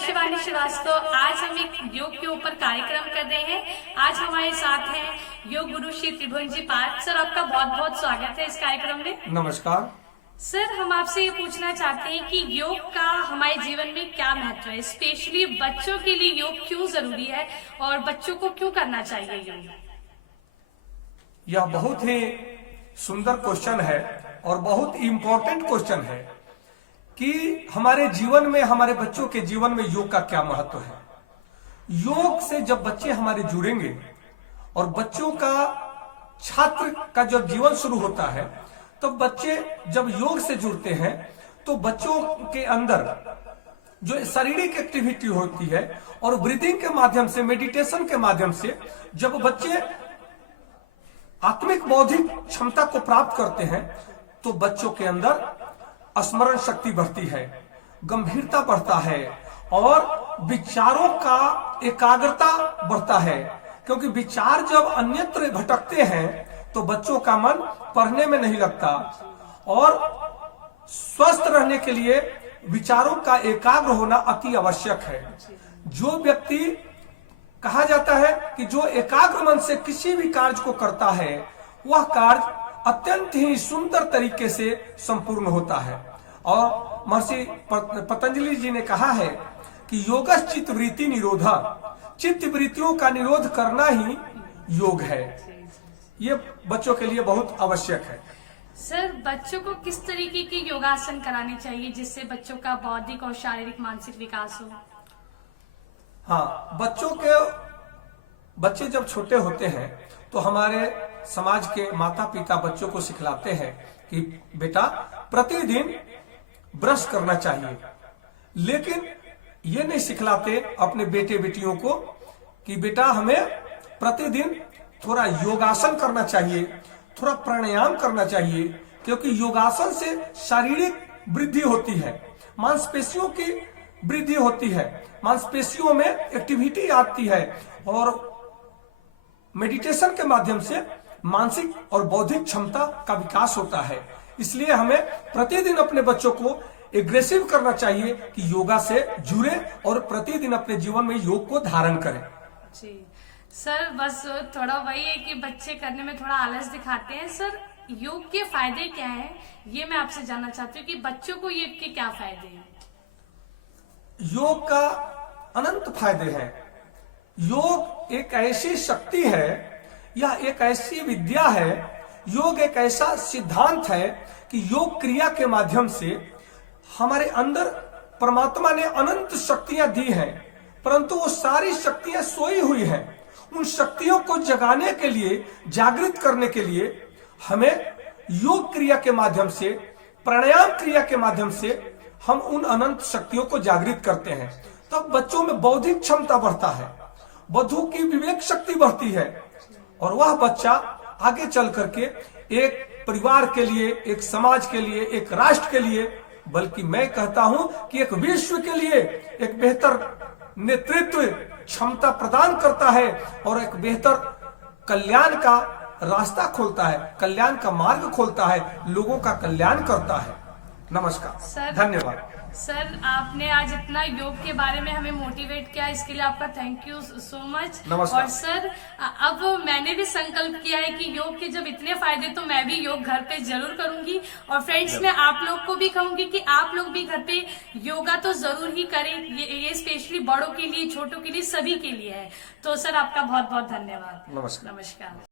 शिवानी श्रीवास्तव। आज हम एक योग के ऊपर कार्यक्रम कर रहे हैं। आज हमारे साथ हैं योग गुरु श्री त्रिभुवन जी पाठ। सर, आपका बहुत बहुत स्वागत है इस कार्यक्रम में। नमस्कार सर, हम आपसे ये पूछना चाहते हैं कि योग का हमारे जीवन में क्या महत्व है, स्पेशली बच्चों के लिए योग क्यों जरूरी है और बच्चों को क्यों करना चाहिए योग? यह बहुत ही सुंदर क्वेश्चन है और बहुत इम्पोर्टेंट क्वेश्चन है कि हमारे जीवन में, हमारे बच्चों के जीवन में योग का क्या महत्व है। योग से जब बच्चे हमारे जुड़ेंगे और बच्चों का, छात्र का जब जीवन शुरू होता है, तो बच्चे जब योग से जुड़ते हैं तो बच्चों के अंदर जो शारीरिक एक्टिविटी होती है और ब्रीदिंग के माध्यम से, मेडिटेशन के माध्यम से जब बच्चे आत्मिक बौद्धिक क्षमता को प्राप्त करते हैं तो बच्चों के अंदर स्मरण शक्ति बढ़ती है, गंभीरता बढ़ता है और विचारों का एकाग्रता बढ़ता है। क्योंकि विचार जब अन्यत्र भटकते हैं तो बच्चों का मन पढ़ने में नहीं लगता और स्वस्थ रहने के लिए विचारों का एकाग्र होना अति आवश्यक है। जो व्यक्ति, कहा जाता है कि जो एकाग्र मन से किसी भी कार्य को करता है वह कार्य अत्यंत ही सुंदर तरीके से संपूर्ण होता है। और महर्षि पतंजलि जी ने कहा है कि योगः चित्त वृत्ति निरोधा, चित्त वृत्तियों का निरोध करना ही योग है। ये बच्चों के लिए बहुत आवश्यक है। सर, बच्चों को किस तरीके के योगासन कराने चाहिए जिससे बच्चों का बौद्धिक और शारीरिक मानसिक विकास हो? हाँ, बच्चे जब छोटे होते हैं तो हमारे समाज के माता पिता बच्चों को सिखलाते हैं कि बेटा प्रतिदिन ब्रश करना चाहिए, लेकिन ये नहीं सिखलाते अपने बेटे बेटियों को कि बेटा हमें प्रतिदिन थोड़ा योगासन करना चाहिए, थोड़ा प्राणायाम करना चाहिए। क्योंकि योगासन से शारीरिक वृद्धि होती है, मांसपेशियों की वृद्धि होती है, मांसपेशियों में एक्टिविटी आती है और मेडिटेशन के माध्यम से मानसिक और बौद्धिक क्षमता का विकास होता है। इसलिए हमें प्रतिदिन अपने बच्चों को एग्रेसिव करना चाहिए कि योगा से जुड़े और प्रतिदिन अपने जीवन में योग को धारण करें। जी सर, बस थोड़ा वही है कि बच्चे करने में थोड़ा आलस दिखाते हैं। सर, योग के फायदे क्या हैं, ये मैं आपसे जानना चाहती हूँ कि बच्चों को योग के क्या फायदे हैं? योग का अनंत फायदे हैं। योग एक ऐसी शक्ति है, यह एक ऐसी विद्या है, योग एक ऐसा सिद्धांत है कि योग क्रिया के माध्यम से हमारे अंदर परमात्मा ने अनंत शक्तियां दी हैं, परंतु वो सारी शक्तियां सोई हुई हैं। उन शक्तियों को जगाने के लिए, जागृत करने के लिए हमें योग क्रिया के माध्यम से, प्राणायाम क्रिया के माध्यम से हम उन अनंत शक्तियों को जागृत करते हैं। तब बच्चों में बौद्धिक क्षमता बढ़ता है, बुद्धि की विवेक शक्ति बढ़ती है और वह बच्चा आगे चल करके एक परिवार के लिए, एक समाज के लिए, एक राष्ट्र के लिए, बल्कि मैं कहता हूं कि एक विश्व के लिए एक बेहतर नेतृत्व क्षमता प्रदान करता है और एक बेहतर कल्याण का रास्ता खोलता है, कल्याण का मार्ग खोलता है, लोगों का कल्याण करता है। नमस्कार सर, धन्यवाद। सर, आपने आज इतना योग के बारे में हमें मोटिवेट किया, इसके लिए आपका थैंक यू सो मच। नमस्कार। और सर, अब मैंने भी संकल्प किया है कि योग के जब इतने फायदे, तो मैं भी योग घर पे जरूर करूंगी। और फ्रेंड्स, मैं आप लोग को भी कहूंगी कि आप लोग भी घर पे योगा तो जरूर ही करें। ये स्पेशली बड़ों के लिए, छोटों के लिए, सभी के लिए है। तो सर, आपका बहुत बहुत धन्यवाद। नमस्कार। नमस्कार।